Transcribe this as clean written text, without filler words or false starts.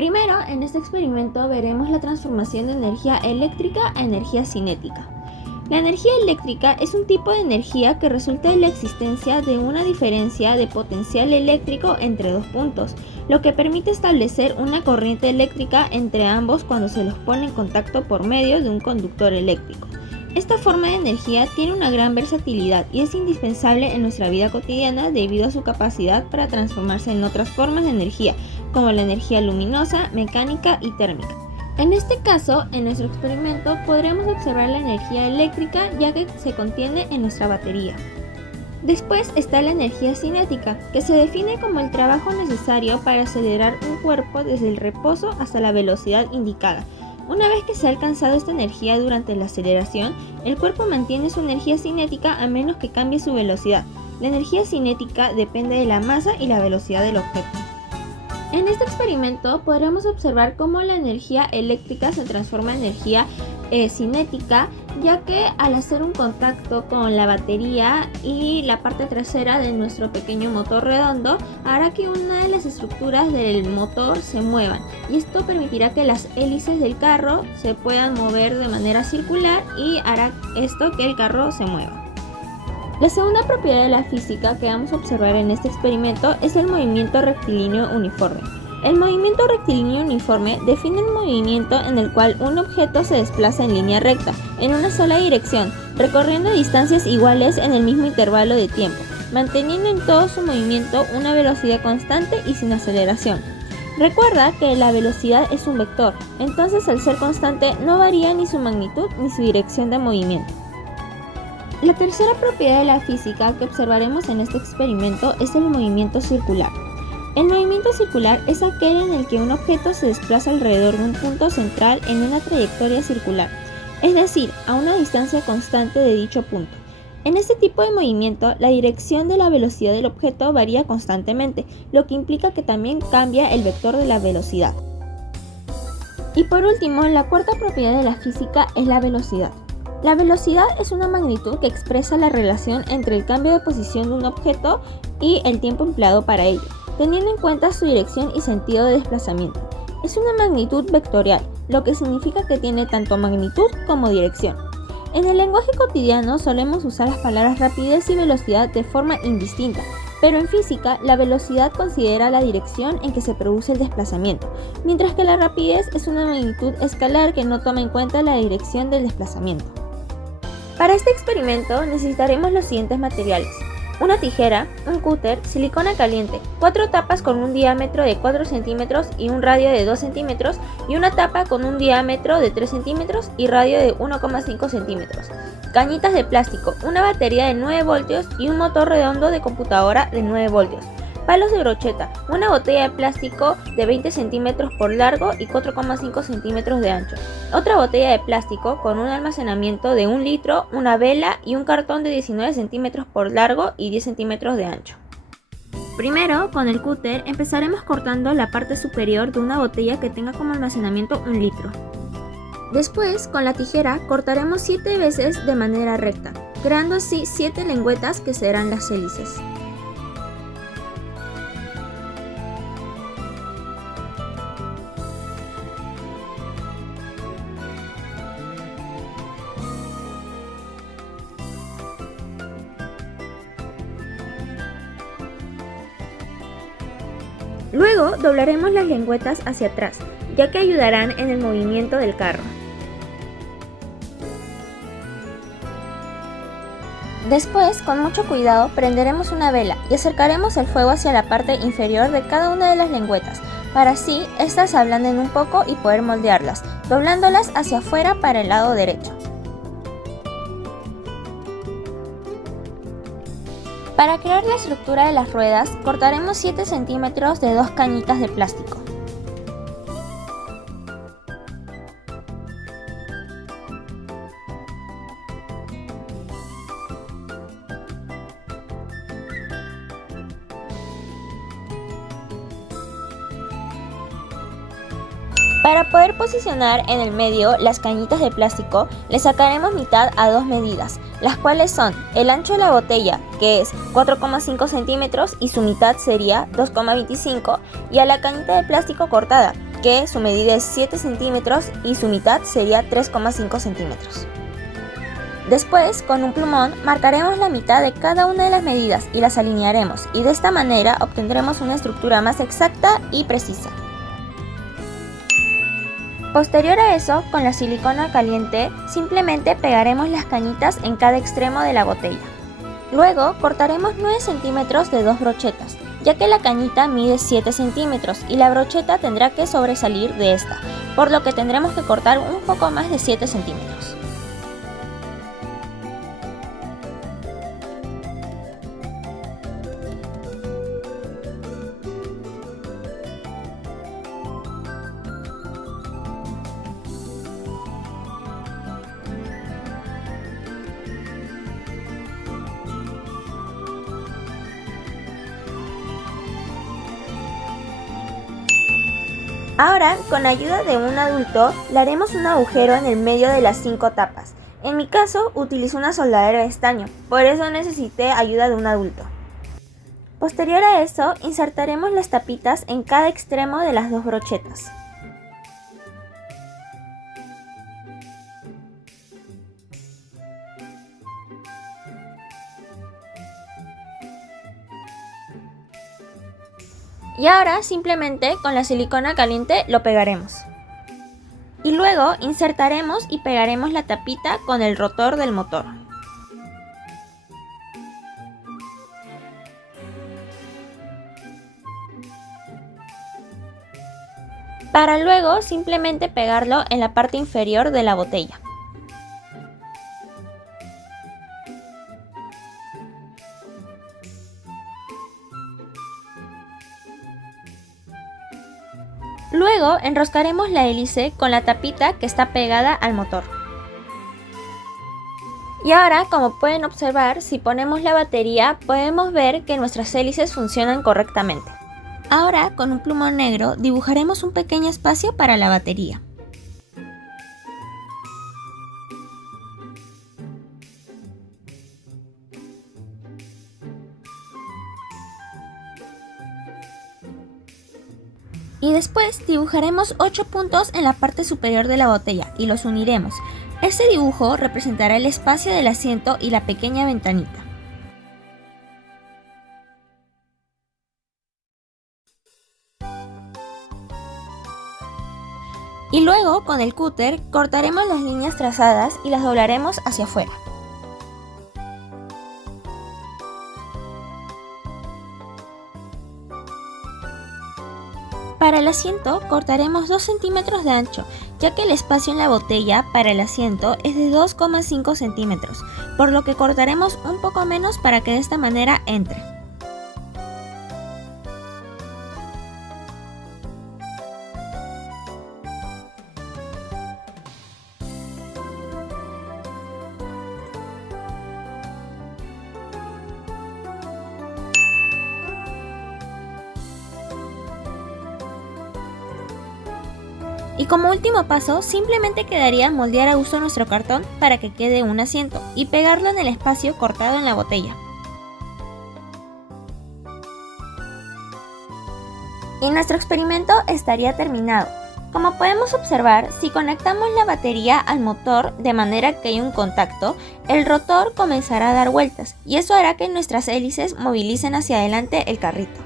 Primero, en este experimento veremos la transformación de energía eléctrica a energía cinética. La energía eléctrica es un tipo de energía que resulta de la existencia de una diferencia de potencial eléctrico entre dos puntos, lo que permite establecer una corriente eléctrica entre ambos cuando se los pone en contacto por medio de un conductor eléctrico. Esta forma de energía tiene una gran versatilidad y es indispensable en nuestra vida cotidiana debido a su capacidad para transformarse en otras formas de energía, como la energía luminosa, mecánica y térmica. En este caso, en nuestro experimento podremos observar la energía eléctrica ya que se contiene en nuestra batería. Después está la energía cinética, que se define como el trabajo necesario para acelerar un cuerpo desde el reposo hasta la velocidad indicada. Una vez que se ha alcanzado esta energía durante la aceleración, el cuerpo mantiene su energía cinética a menos que cambie su velocidad. La energía cinética depende de la masa y la velocidad del objeto. En este experimento podremos observar cómo la energía eléctrica se transforma en energía cinética, ya que al hacer un contacto con la batería y la parte trasera de nuestro pequeño motor redondo, hará que una de las estructuras del motor se muevan, y esto permitirá que las hélices del carro se puedan mover de manera circular y hará esto que el carro se mueva. La segunda propiedad de la física que vamos a observar en este experimento es el movimiento rectilíneo uniforme. El movimiento rectilíneo uniforme define un movimiento en el cual un objeto se desplaza en línea recta, en una sola dirección, recorriendo distancias iguales en el mismo intervalo de tiempo, manteniendo en todo su movimiento una velocidad constante y sin aceleración. Recuerda que la velocidad es un vector, entonces al ser constante no varía ni su magnitud ni su dirección de movimiento. La tercera propiedad de la física que observaremos en este experimento es el movimiento circular. El movimiento circular es aquel en el que un objeto se desplaza alrededor de un punto central en una trayectoria circular, es decir, a una distancia constante de dicho punto. En este tipo de movimiento, la dirección de la velocidad del objeto varía constantemente, lo que implica que también cambia el vector de la velocidad. Y por último, la cuarta propiedad de la física es la velocidad. La velocidad es una magnitud que expresa la relación entre el cambio de posición de un objeto y el tiempo empleado para ello, teniendo en cuenta su dirección y sentido de desplazamiento. Es una magnitud vectorial, lo que significa que tiene tanto magnitud como dirección. En el lenguaje cotidiano solemos usar las palabras rapidez y velocidad de forma indistinta, pero en física la velocidad considera la dirección en que se produce el desplazamiento, mientras que la rapidez es una magnitud escalar que no toma en cuenta la dirección del desplazamiento. Para este experimento necesitaremos los siguientes materiales: una tijera, un cúter, silicona caliente, 4 tapas con un diámetro de 4 centímetros y un radio de 2 centímetros y una tapa con un diámetro de 3 centímetros y radio de 1,5 centímetros, cañitas de plástico, una batería de 9 voltios y un motor redondo de computadora de 9 voltios, palos de brocheta, una botella de plástico de 20 centímetros por largo y 4,5 centímetros de ancho, otra botella de plástico con un almacenamiento de 1 litro, una vela y un cartón de 19 centímetros por largo y 10 centímetros de ancho. Primero, con el cúter empezaremos cortando la parte superior de una botella que tenga como almacenamiento 1 litro. Después, con la tijera cortaremos 7 veces de manera recta, creando así 7 lengüetas que serán las hélices. Luego doblaremos las lengüetas hacia atrás, ya que ayudarán en el movimiento del carro. Después, con mucho cuidado, prenderemos una vela y acercaremos el fuego hacia la parte inferior de cada una de las lengüetas, para así estas se ablanden un poco y poder moldearlas, doblándolas hacia afuera para el lado derecho. Para crear la estructura de las ruedas, cortaremos 7 centímetros de 2 cañitas de plástico. Para poder posicionar en el medio las cañitas de plástico, le sacaremos mitad a 2 medidas, las cuales son el ancho de la botella, que es 4,5 centímetros y su mitad sería 2,25, y a la cañita de plástico cortada, que su medida es 7 centímetros y su mitad sería 3,5 centímetros. Después, con un plumón, marcaremos la mitad de cada una de las medidas y las alinearemos, y de esta manera obtendremos una estructura más exacta y precisa. Posterior a eso, con la silicona caliente, simplemente pegaremos las cañitas en cada extremo de la botella. Luego, cortaremos 9 centímetros de 2 brochetas, ya que la cañita mide 7 centímetros y la brocheta tendrá que sobresalir de esta, por lo que tendremos que cortar un poco más de 7 centímetros. Ahora, con ayuda de un adulto, le haremos un agujero en el medio de las 5 tapas. En mi caso, utilizo una soldadera de estaño, por eso necesité ayuda de un adulto. Posterior a eso, insertaremos las tapitas en cada extremo de las 2 brochetas. Y ahora simplemente con la silicona caliente lo pegaremos. Y luego insertaremos y pegaremos la tapita con el rotor del motor. Para luego simplemente pegarlo en la parte inferior de la botella. Luego enroscaremos la hélice con la tapita que está pegada al motor. Y ahora, como pueden observar, si ponemos la batería podemos ver que nuestras hélices funcionan correctamente. Ahora, con un plumón negro dibujaremos un pequeño espacio para la batería. Y después dibujaremos 8 puntos en la parte superior de la botella y los uniremos. Este dibujo representará el espacio del asiento y la pequeña ventanita. Y luego, con el cúter, cortaremos las líneas trazadas y las doblaremos hacia afuera. Para el asiento cortaremos 2 centímetros de ancho, ya que el espacio en la botella para el asiento es de 2,5 centímetros, por lo que cortaremos un poco menos para que de esta manera entre. Y como último paso, simplemente quedaría moldear a gusto nuestro cartón para que quede un asiento y pegarlo en el espacio cortado en la botella. Y nuestro experimento estaría terminado. Como podemos observar, si conectamos la batería al motor de manera que hay un contacto, el rotor comenzará a dar vueltas y eso hará que nuestras hélices movilicen hacia adelante el carrito.